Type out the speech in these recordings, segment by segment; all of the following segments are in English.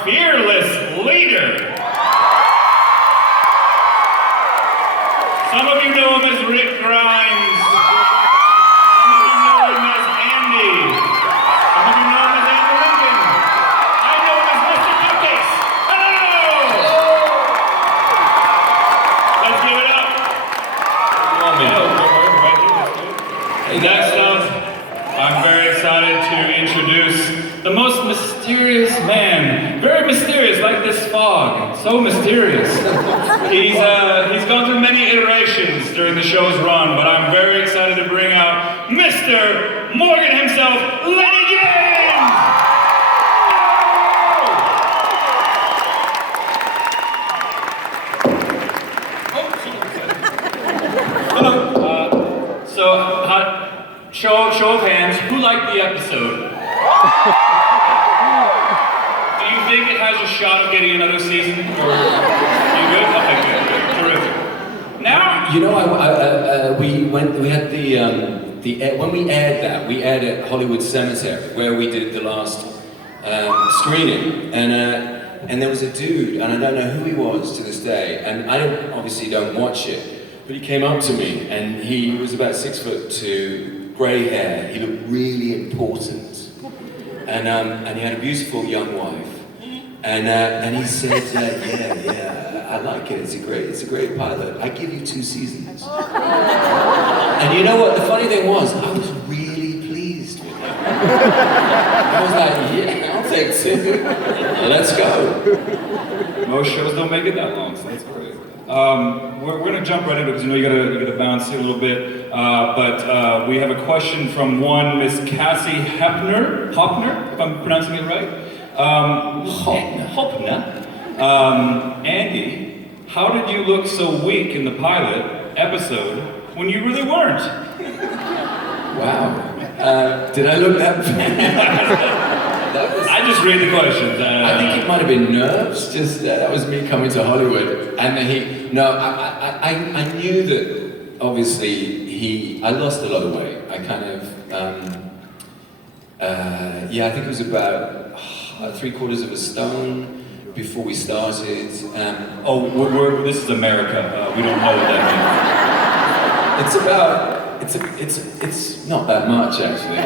fearless leader. Some of you know him as Rick Grimes. Some of you know him as Andy. Some of you know him as Andrew Lincoln. I know him as Mr. Cupcakes. Hello! Let's give it up. Next up, I'm very excited to introduce the most mysterious man. Very mysterious, like this fog. So mysterious. He's gone through many iterations during the show's run, but I'm very excited to bring out Mr. Morgan himself, Lennie James! Hello. Show of hands, who liked the episode? Do you think it has a shot of getting another season? Or you good? Okay, good. Terrific. Now, you know, we had when we aired that, we aired at Hollywood Cemetery where we did the last screening, and there was a dude, and I don't know who he was to this day, and I obviously don't watch it, but he came up to me, and he was about 6'2", grey hair. He looked really important, and he had a beautiful young wife. And he said, yeah, I like it. It's a great pilot. I give you 2 seasons. And you know what? The funny thing was, I was really pleased with it. I was like, yeah, I'll take 2. Let's go. Most shows don't make it that long, so that's great. We're gonna jump right into it because you know you gotta bounce here a little bit. But we have a question from one Miss Cassie Hopner, if I'm pronouncing it right. Hopner. Andy, how did you look so weak in the pilot episode when you really weren't? Wow. Did I look that bad? I just read the questions. I think it might have been nerves. Just that was me coming to Hollywood, and I knew that obviously I lost a lot of weight. I kind of I think it was about 3/4 of a stone before we started. This is America. We don't know what that means. It's not that much actually.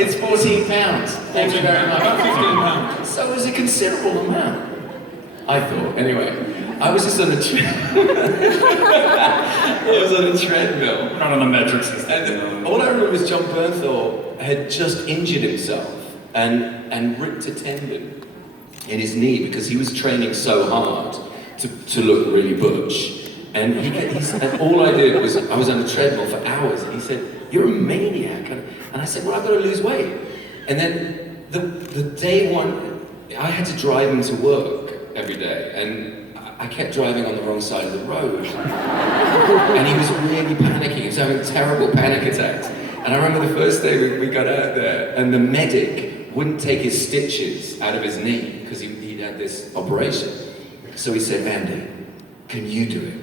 It's 14 pounds. Thank you very much. About 15 pounds. So it was a considerable amount. I thought. Anyway, I was just on a treadmill. Not on the metric system. And all I remember was John Bernthal had just injured himself and ripped a tendon in his knee because he was training so hard to look really butch. And and all I did was, I was on the treadmill for hours, and he said, "You're a maniac." And I said, "Well, I've got to lose weight." And then the day one, I had to drive him to work every day, and I kept driving on the wrong side of the road. And he was really panicking, he was having terrible panic attacks. And I remember the first day we got out there, and the medic wouldn't take his stitches out of his knee, because he'd had this operation. So he said, "Andy, can you do it?"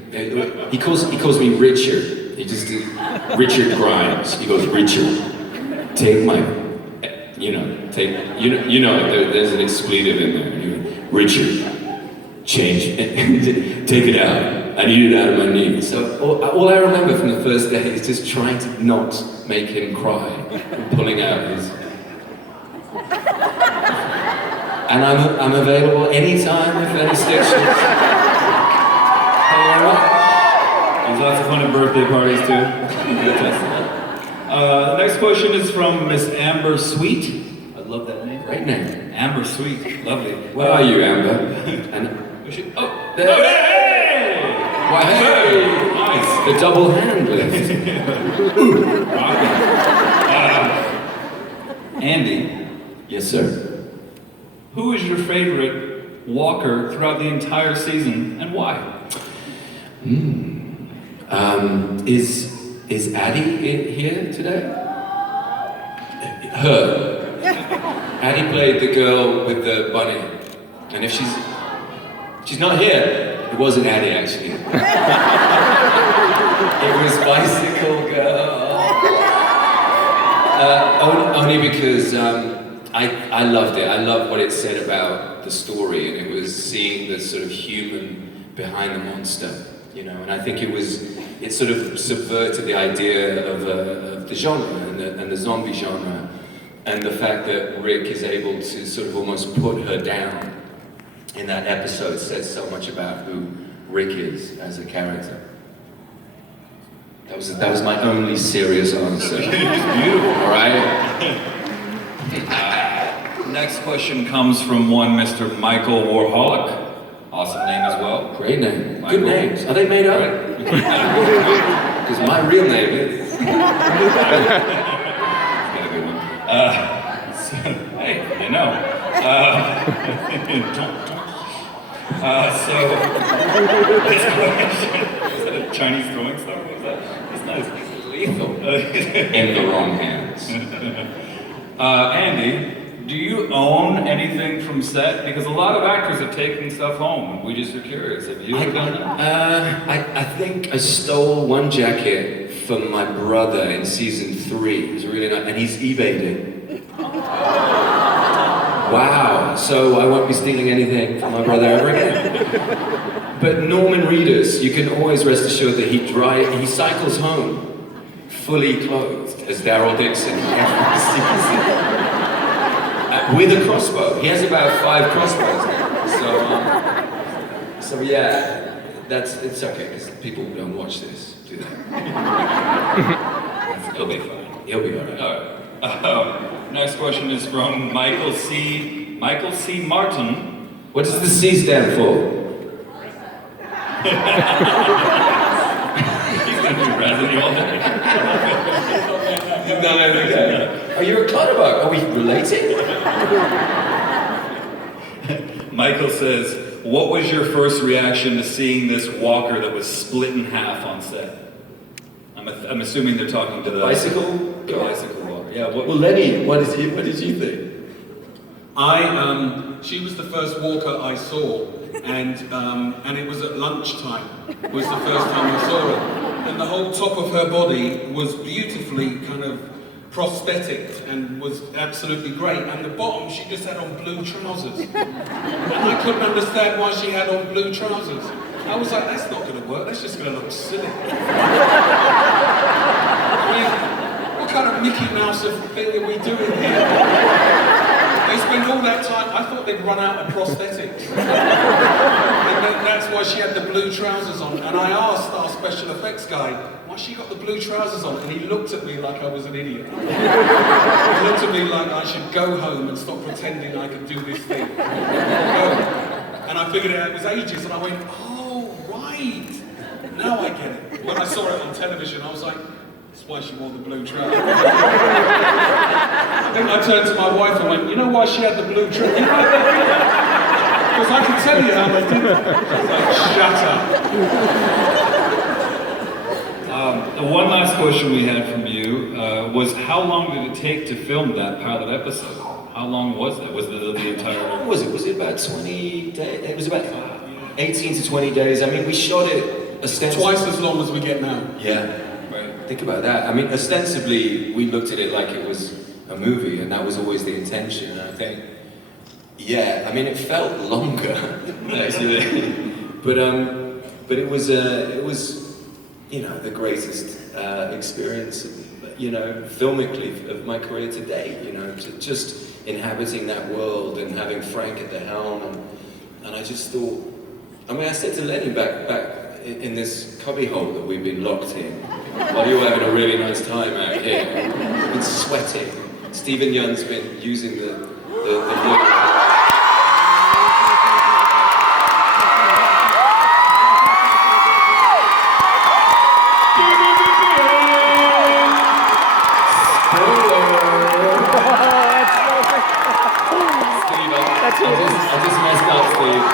He calls me Richard. He just did Richard Grimes. He goes, "Richard, take my, there's an expletive in there." And he goes, "Richard, change it, take it out. I need it out of my knee." So all I remember from the first day is just trying to not make him cry and pulling out his. And I'm available anytime if any stitches. There's lots of fun at birthday parties too. The next question is from Miss Amber Sweet. I love that name. Great name. Amber Sweet, lovely. Where are you, Amber? There. Hey! Why, hey! Nice. The double hand lift. Andy. Yes, sir. Who is your favorite walker throughout the entire season, and why? Is Addie here today? Her. Addie played the girl with the bunny, and if she's not here, it wasn't Addie actually. It was Bicycle Girl. Only because I loved it. I loved what it said about the story, and it was seeing the sort of human behind the monster, you know. And I think it sort of subverted the idea of the genre and the zombie genre, and the fact that Rick is able to sort of almost put her down in that episode says so much about who Rick is as a character. That was my only serious answer. It's beautiful. All right. Next question comes from one Mr. Michael Warholic. Awesome name as well. Great name. Michael. Good names. Are they made up? Because my real name is. Hey, you know. So, this question, is that a Chinese throwing star? What was that? It's nice. Lethal. In the wrong hands. Andy, do you own anything from set? Because a lot of actors have taken stuff home. We just are curious. Have you ever done that? I think I stole one jacket from my brother in season 3. It was really nice, and he's eBayed it. Wow, so I won't be stealing anything from my brother ever again. But Norman Reedus, you can always rest assured that he cycles home fully clothed as Daryl Dixon every season. With a crossbow. He has about 5 crossbows now. So yeah, it's okay, because people don't watch this, do they? He'll be fine. He'll be alright. All right. Next question is from Michael C. Martin. What does the C stand for? He's going to do Resident all day. No, okay. Are you a Clutterbug? Are we relating? Michael says, what was your first reaction to seeing this walker that was split in half on set? I'm assuming they're talking to the Bicycle? The bicycle walker. Yeah. Well, Lenny, what did you think? She was the first walker I saw, and it was at lunchtime, was the first time I saw her. And the whole top of her body was beautifully kind of prosthetic and was absolutely great. And the bottom, she just had on blue trousers. And I couldn't understand why she had on blue trousers. I was like, that's not going to work, that's just going to look silly. I mean, what kind of Mickey Mouse thing are we doing here? They spend all that time, I thought they'd run out of prosthetics. And that's why she had the blue trousers on. And I asked our special effects guy, why she got the blue trousers on? And he looked at me like I was an idiot. He looked at me like I should go home and stop pretending I could do this thing. And I figured it out, it was ages, and I went, oh, right. Now I get it. When I saw it on television, I was like, that's why she wore the blue trousers. I turned to my wife and went, you know why she had the blue trousers? Because I can tell you how they did it. Like, shut up. The one last question we had from you was how long did it take to film that pilot episode? How long was that? Was the entire... How long was it? Was it about 20 days? It was about 18 to 20 days. I mean, we shot it ostensibly... Twice as long as we get now. Yeah. Right. Think about that. I mean, ostensibly, we looked at it like it was a movie, and that was always the intention. And I think, yeah, I mean, it felt longer, actually. But it was, you know, the greatest experience, you know, filmically of my career to date, you know, just inhabiting that world and having Frank at the helm, and I just thought, I mean, I said to Lenny back in this cubbyhole that we've been locked in, while you were having a really nice time out here, I've been sweating. Stephen Young's been using the I just messed up, Steve.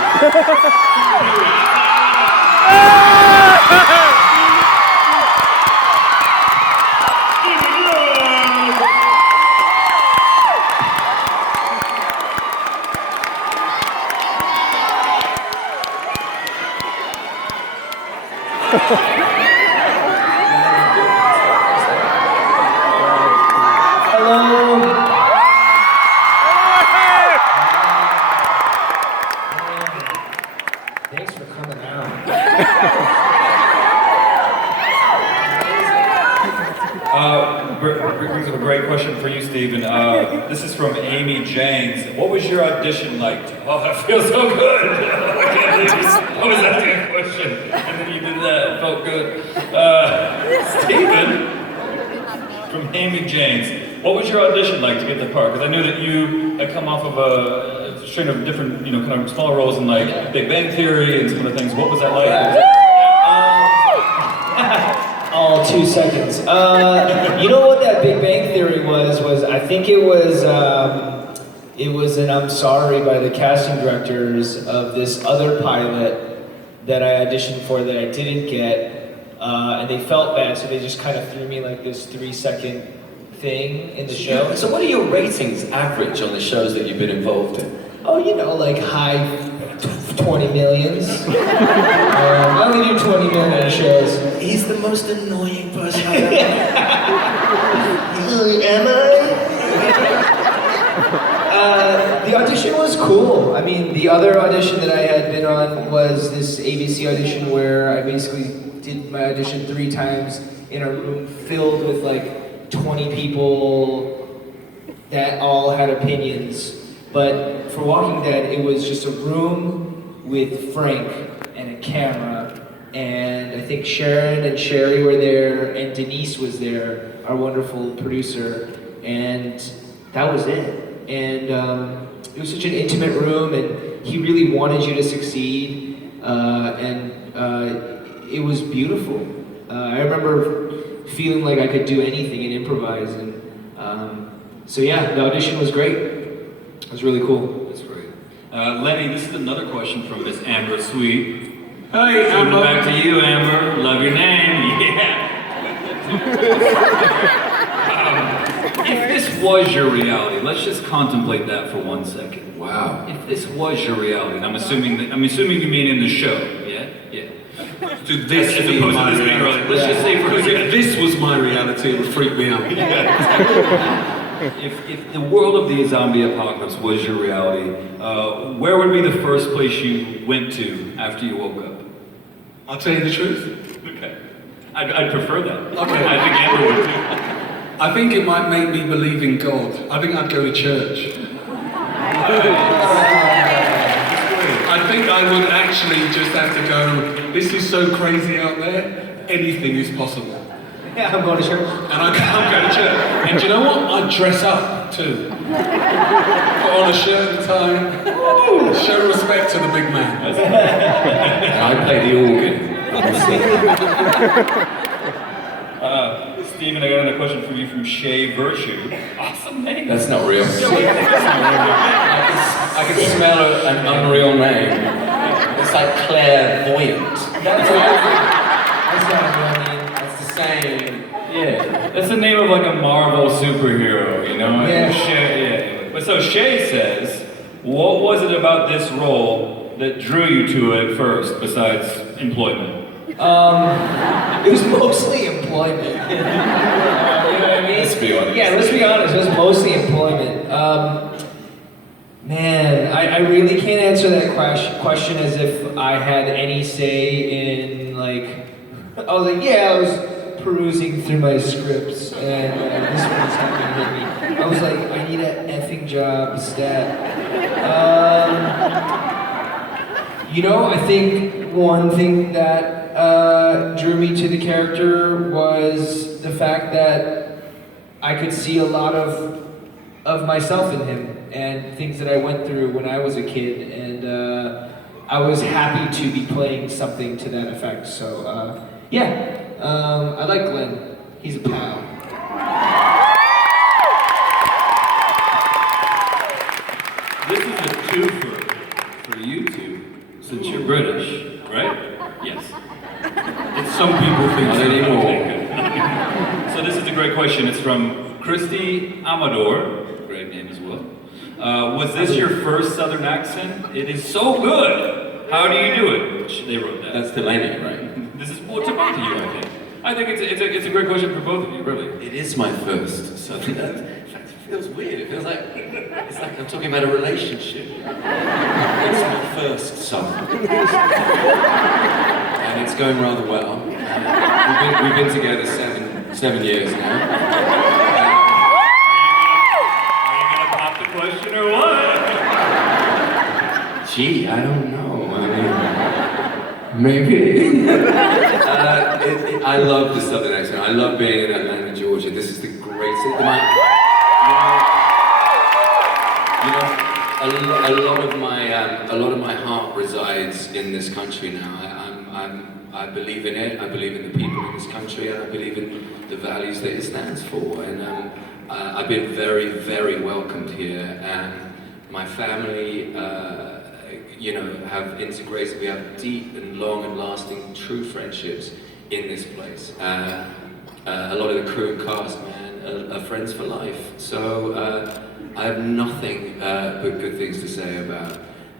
Brings up a great question for you, Stephen. This is from Amy James. What was your audition like? Oh, that feels so good. I can't believe I was asking a question, and then you did that. It felt good. Stephen, from Amy James. What was your audition like to get the part? Because I knew that you had come off of a string of different, kind of smaller roles in like Big Bang Theory and some of the things. What was that like? All 2 seconds. You know what that Big Bang Theory was I think it was an I'm sorry by the casting directors of this other pilot that I auditioned for that I didn't get, and they felt bad, so they just kind of threw me like this 3-second thing in the show. So what are your ratings average on the shows that you've been involved in? Oh, like high 20 millions. I only do 20 million shows. He's the most annoying person I've ever met. Am I? The audition was cool. I mean, the other audition that I had been on was this ABC audition where I basically did my audition 3 times in a room filled with like 20 people that all had opinions. But for Walking Dead, it was just a room with Frank and a camera, and I think Sharon and Sherry were there, and Denise was there, our wonderful producer, and that was it. And it was such an intimate room, and he really wanted you to succeed, and it was beautiful. I remember feeling like I could do anything and improvise, and so yeah, the audition was great. It was really cool. That's great. Lenny, this is another question from Miss Amber Sweet. Hey, Amber. Back to you, Amber. Love your name. Yeah. If this was your reality, let's just contemplate that for 1 second. Wow. If this was your reality, I'm assuming you mean in the show. Yeah. Dude, this As is opposed my to this being reality. reality. Let's just say for Because if this was my reality, it would freak me out. If the world of the zombie apocalypse was your reality, where would be the first place you went to after you woke up? I'll tell you the truth. Okay. I'd prefer that. Okay. I think Amber would too. I think it might make me believe in God. I think I'd go to church. I think I would actually just have to go, this is so crazy out there, anything is possible. Yeah, I'm going to church. And I'm going to church. And do you know what? I'd dress up too. Put on a shirt and tie. Show respect to the big man. And I play the organ. Stephen, I got another question for you from Shay Virtue. Awesome name. That's not real. I can smell an unreal name. It's like clairvoyant. That's not a real name. That's the same. Yeah, that's the name of like a Marvel superhero, Yeah. Shay, But so Shay says, what was it about this role that drew you to it first, besides employment? It was mostly employment. You know what I mean? Let's be honest. Yeah, let's be honest. It was mostly employment. Man, I really can't answer that question as if I had any say in like. I was like, yeah, I was perusing through my scripts and this one's happening to me. I was like, I need a effing job, stat. I think one thing that drew me to the character was the fact that I could see a lot of myself in him and things that I went through when I was a kid, and I was happy to be playing something to that effect. So I like Glenn. He's a pal. This is a twofer for you two, since you're British, right? Yes. Some people think Not so. anymore. So this is a great question. It's from Christy Amador, great name as well. Was this your first Southern accent? It is so good. How do you do it? They wrote that. That's Delaney, right? This is to both of you, I think. I think it's a great question for both of you, really. It is my first. So in fact, it feels weird. It feels like it's like I'm talking about a relationship. It's my first song. and it's going rather well. We've been together seven years now. Are you gonna pop the question or what? Gee, I don't know. I mean, maybe. I love the Southern accent. I love being in Atlanta, Georgia. This is the great city. A lot of my heart resides in this country now. I believe in it. I believe in the people in this country, and I believe in the values that it stands for. And I've been very, very welcomed here. And my family, have integrated. We have deep and long and lasting, true friendships in this place. A lot of the crew and cast, man, are friends for life. So I have nothing but good things to say about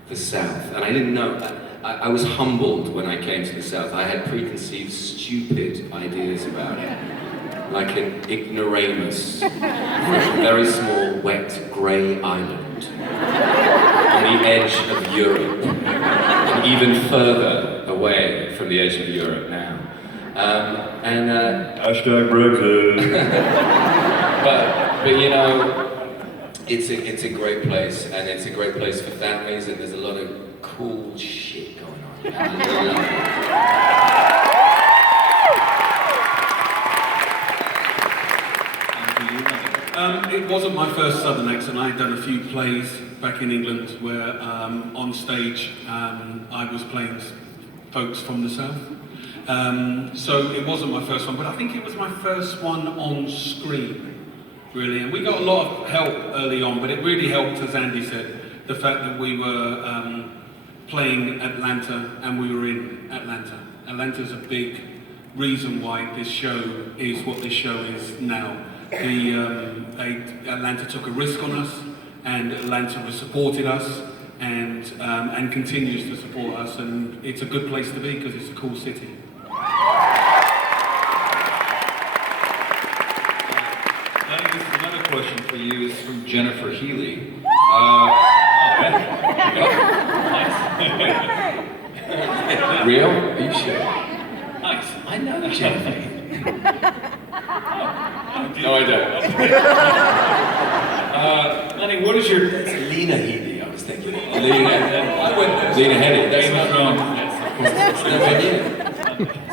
the South. And I didn't know. I was humbled when I came to the South. I had preconceived, stupid ideas about it. Like an ignoramus from a very small, wet, grey island on the edge of Europe, and even further away from the edge of Europe now. Hashtag Brexit. but it's a great place, and it's a great place for families, and there's a lot of cool shit going on. I love it. It wasn't my first Southern accent. I had done a few plays back in England where on stage I was playing folks from the South. So it wasn't my first one, but I think it was my first one on screen, really. And we got a lot of help early on, but it really helped, as Andy said, the fact that we were playing Atlanta and we were in Atlanta. Atlanta's a big reason why this show is what this show is now. Atlanta took a risk on us, and Atlanta has supported us, and continues to support us, and it's a good place to be because it's a cool city. Another question for you is from Jennifer Healy. Real? Are you sure? Nice. I know Jennifer. No, I don't. Lenny, what is your... It's Lena Headey, I was thinking. Lena Headey. That's Game of not Thrones. wrong.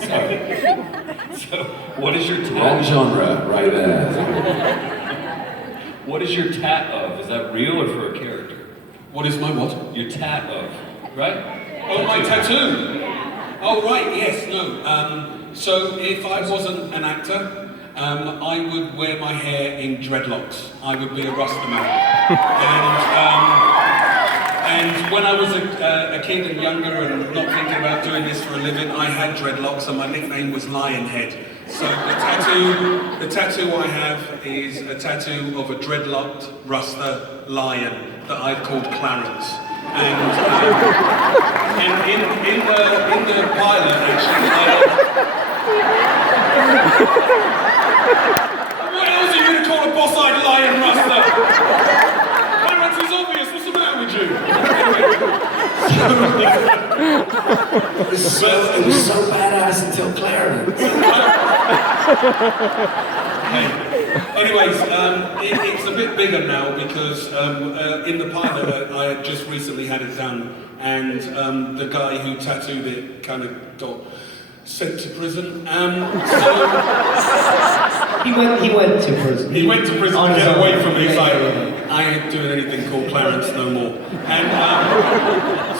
Yes, So, what is your wrong tat? genre, right there. What is your tat of? Is that real or for a character? What is my what? Your tat of, right? Oh, my tattoo! Oh, right, yes, no. So if I wasn't an actor, I would wear my hair in dreadlocks. I would be a Rasta man. And when I was a kid and younger and not thinking about doing this for a living, I had dreadlocks and my nickname was Lionhead. So the tattoo I have is a tattoo of a dreadlocked Rasta lion that I've called Clarence. And in the pilot, actually, what else are you going to call a boss-eyed lion Rasta? Clarence is obvious. What's the matter with you? It was so badass until Clarence. Anyways, it's a bit bigger now because in the pilot I had just recently had it done, and the guy who tattooed it kind of got sent to prison. He went to prison. He went to prison to get away from me. He's like, I ain't doing anything called Clarence no more. And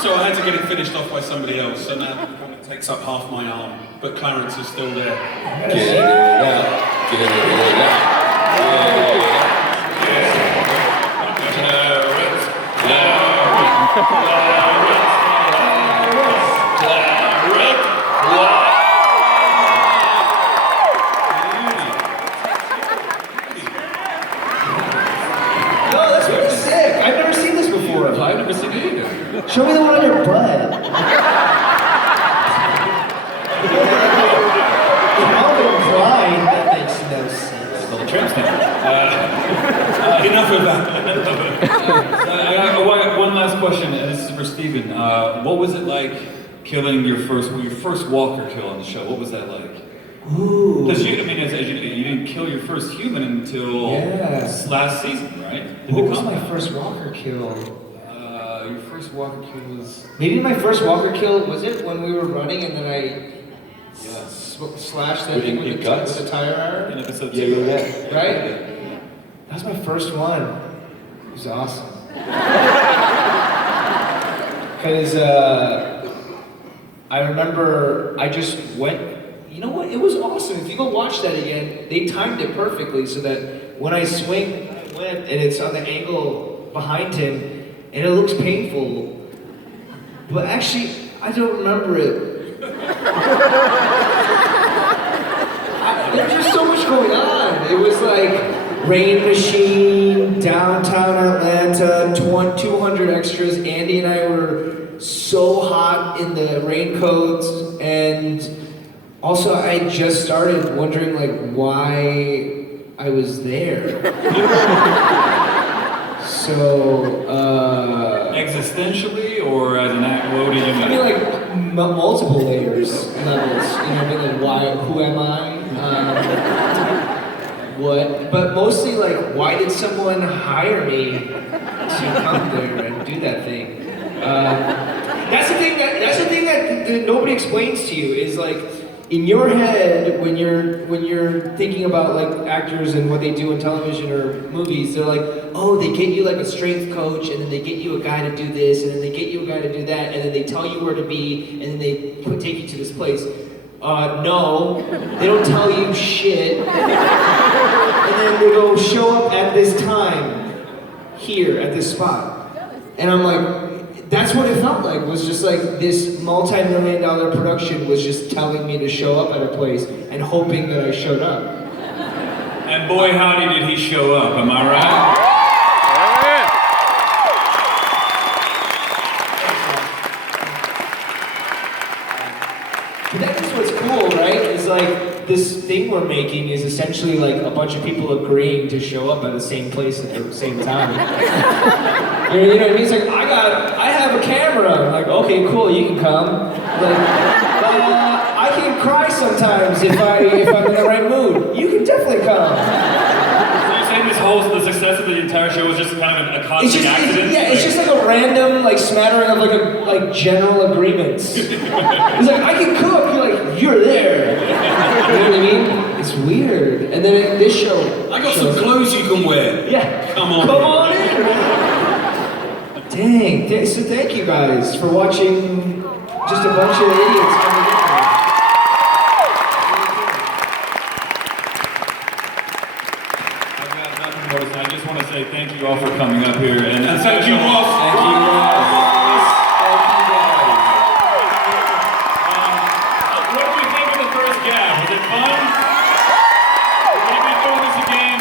so I had to get it finished off by somebody else. So now it takes up half my arm, but Clarence is still there. Get it out. Get it out. No, that's pretty sick. I've never seen this before. I've never seen it either. Show me the one on your butt. Pride, that makes no sense. Little tramp stamp. Enough of that. I got one last question, and this is for Stephen. What was it like killing your first walker kill on the show. What was that like? Ooh. Because you didn't kill your first human until last season, right? What was my first walker kill? Your first walker kill was... Maybe my first walker kill, was it when we were running and then I slashed that thing with the tire iron? In episode 2. Yeah. Right? That was my first one. It was awesome. Because I remember I just went, you know what, it was awesome. If you go watch that again, they timed it perfectly so that when I swing, I went and it's on the angle behind him, and it looks painful, but actually, I don't remember it. There's just so much going on. It was like rain machine, downtown Atlanta, 200 extras. Andy and I were so hot in the raincoats, and also I just started wondering like why I was there. So, existentially, or as an act, what do you mean? I mean, like multiple levels. You know, like why? Who am I? What? But mostly like, why did someone hire me to come there and do that thing? That's the thing that nobody explains to you is like. In your head, when you're thinking about like actors and what they do in television or movies, they're like, oh, they get you like a strength coach, and then they get you a guy to do this, and then they get you a guy to do that, and then they tell you where to be, and then they take you to this place. No, they don't tell you shit. And then they go show up at this time, here at this spot, and I'm like. That's what it felt like, was just like this multi-million-dollar production was just telling me to show up at a place and hoping that I showed up. And boy, howdy did he show up, am I right? But that's just what's cool, right? Is like, this thing we're making is essentially like a bunch of people agreeing to show up at the same place at the same time. You know what I mean? It's like, I have a camera. I'm like, okay, cool, you can come. Like, I can cry sometimes if I'm in the right mood. You can definitely come. So you're saying the success of the entire show was just kind of a cosmic accident? It's just like a random like smattering of like general agreements. It's like, I can cook. You're like, you're there. You know what I mean? It's weird. And then this show. I got some clothes you can wear. Yeah. Come on in. Dang. So thank you guys for watching just a bunch of idiots come together. I've got nothing more to say. I just want to say thank you all for coming up here. And thank you, Ross. Thank you, Ross. What did you think of the first GAB? Was it fun? We're going to be doing this again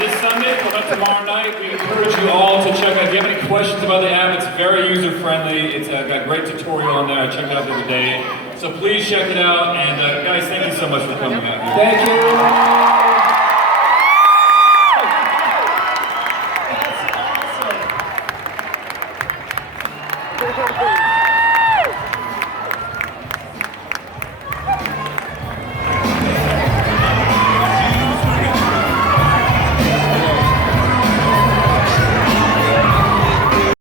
this Sunday, but not tomorrow night. We encourage you all to check out. If you have any questions about the app, it's very user-friendly. It's got a great tutorial on there. I checked it out the other day. So please check it out. And guys, thank you so much for coming out here. Thank you. That's awesome.